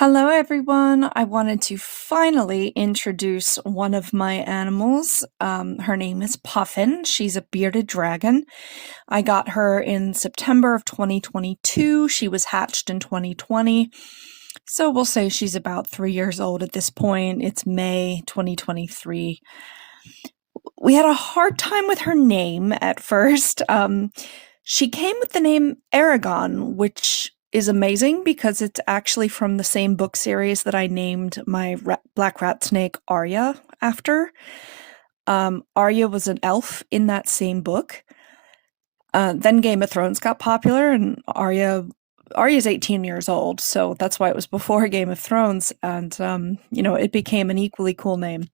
Hello, everyone. I wanted to finally introduce one of my animals. Her name is Puffin. She's a bearded dragon. I got her in September of 2022. She was hatched in 2020. So we'll say she's about 3 years old at this point. It's May 2023. We had a hard time with her name at first. She came with the name Aragon, which is amazing because it's actually from the same book series that I named my black rat snake Arya after. Arya was an elf in that same book. Then Game of Thrones got popular, and Arya's 18 years old, so that's why it was before Game of Thrones, and it became an equally cool name.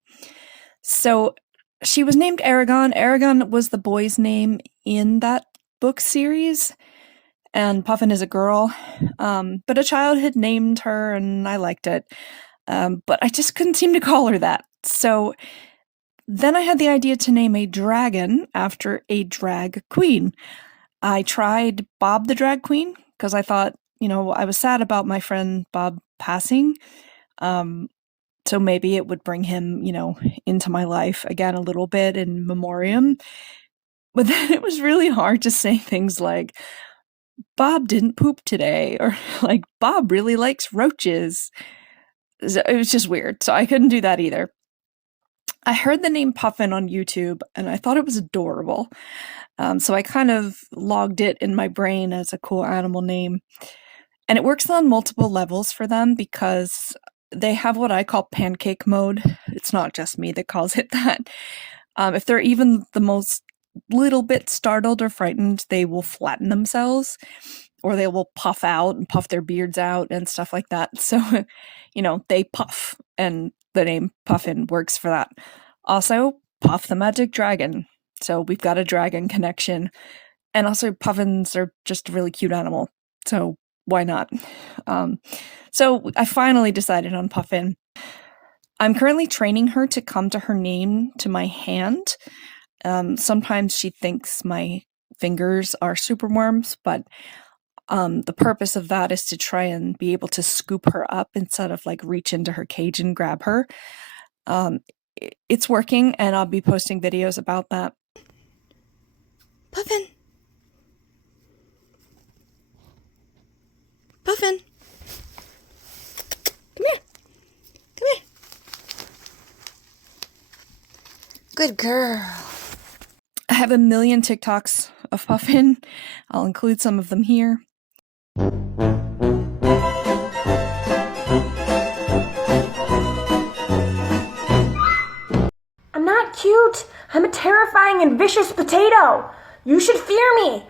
So she was named Aragon. Aragon was the boy's name in that book series, and Puffin is a girl, but a child had named her, and I liked it, but I just couldn't seem to call her that. So then I had the idea to name a dragon after a drag queen. I tried Bob the drag queen because I thought, I was sad about my friend Bob passing, so maybe it would bring him, into my life again a little bit in memoriam. But then it was really hard to say things like, Bob didn't poop today, or like, Bob really likes roaches. It was just weird, so I couldn't do that either. I heard the name Puffin on YouTube, and I thought it was adorable. So I kind of logged it in my brain as a cool animal name. And it works on multiple levels for them because they have what I call pancake mode. It's not just me that calls it that. If they're even the most little bit startled or frightened, they will flatten themselves, or they will puff out and puff their beards out and stuff like that. So, they puff, and the name Puffin works for that. Also, Puff the Magic Dragon. So we've got a dragon connection. And also, puffins are just a really cute animal. So why not? So I finally decided on Puffin. I'm currently training her to come to her name to my hand. Sometimes she thinks my fingers are superworms, but the purpose of that is to try and be able to scoop her up instead of like reach into her cage and grab her. It's working, and I'll be posting videos about that. Puffin! Puffin! Come here! Come here! Good girl. I have a million TikToks of Puffin. I'll include some of them here. I'm not cute. I'm a terrifying and vicious potato. You should fear me.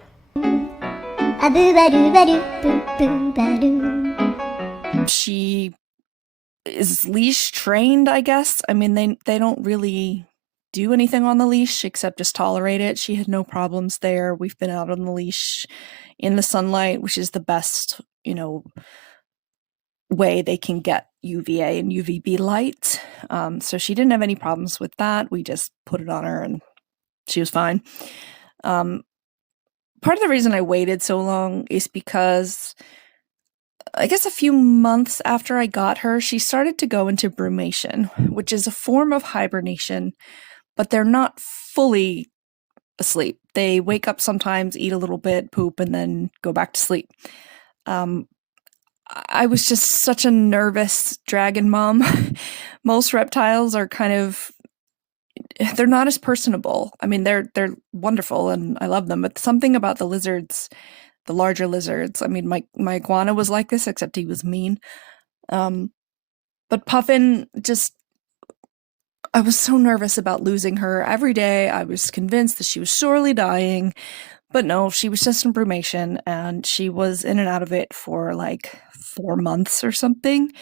She is leash trained, I guess. I mean, they don't really do anything on the leash except just tolerate it. She had no problems there. We've been out on the leash in the sunlight, which is the best, way they can get UVA and UVB light. So she didn't have any problems with that. We just put it on her and she was fine. Part of the reason I waited so long is because I guess a few months after I got her, she started to go into brumation, which is a form of hibernation, but they're not fully asleep. They wake up sometimes, eat a little bit, poop, and then go back to sleep. I was just such a nervous dragon mom. Most reptiles are they're not as personable. I mean, they're wonderful and I love them, but something about the lizards, the larger lizards, I mean, my iguana was like this, except he was mean. But Puffin, I was so nervous about losing her. Every day I was convinced that she was surely dying, but no, she was just in brumation, and she was in and out of it for like 4 months or something.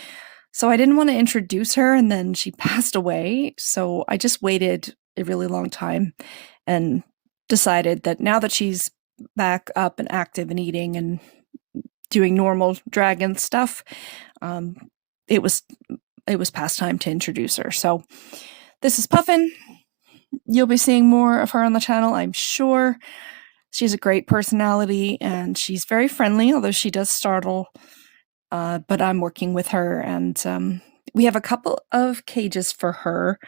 So I didn't want to introduce her, and then she passed away. So I just waited a really long time and decided that now that she's back up and active and eating and doing normal dragon stuff, it was past time to introduce her. So this is Puffin. You'll be seeing more of her on the channel, I'm sure. She has a great personality, and she's very friendly, although she does startle. but I'm working with her, and we have a couple of cages for her.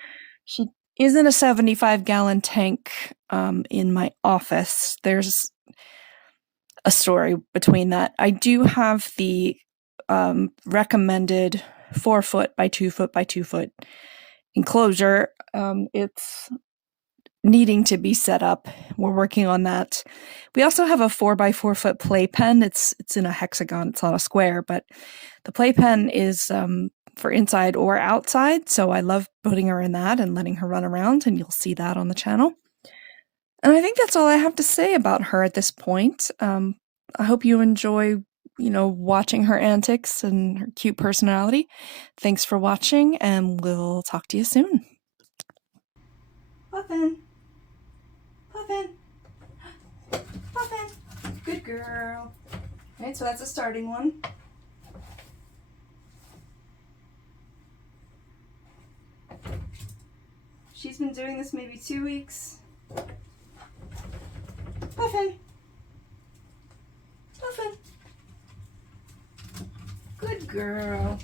She is in a 75-gallon tank in my office. There's a story between that. I do have the recommended 4-foot by 2-foot by 2-foot enclosure. It's needing to be set up. We're working on that. We also have a 4-by-4-foot playpen. It's in a hexagon. It's not a square, but the playpen is for inside or outside. So I love putting her in that and letting her run around, and you'll see that on the channel. And I think that's all I have to say about her at this point. I hope you enjoy, watching her antics and her cute personality. Thanks for watching, and we'll talk to you soon. Puffin. Puffin. Puffin. Good girl. All right, so that's a starting one. She's been doing this maybe 2 weeks. Puffin. Puffin. Good girl.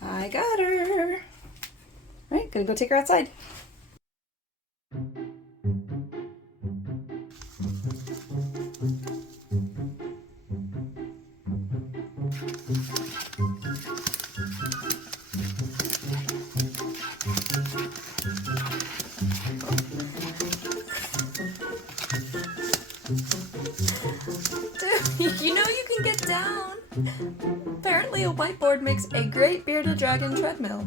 I got her. All right, gonna go take her outside. Dude, you can get down. Apparently a whiteboard makes a great bearded dragon treadmill.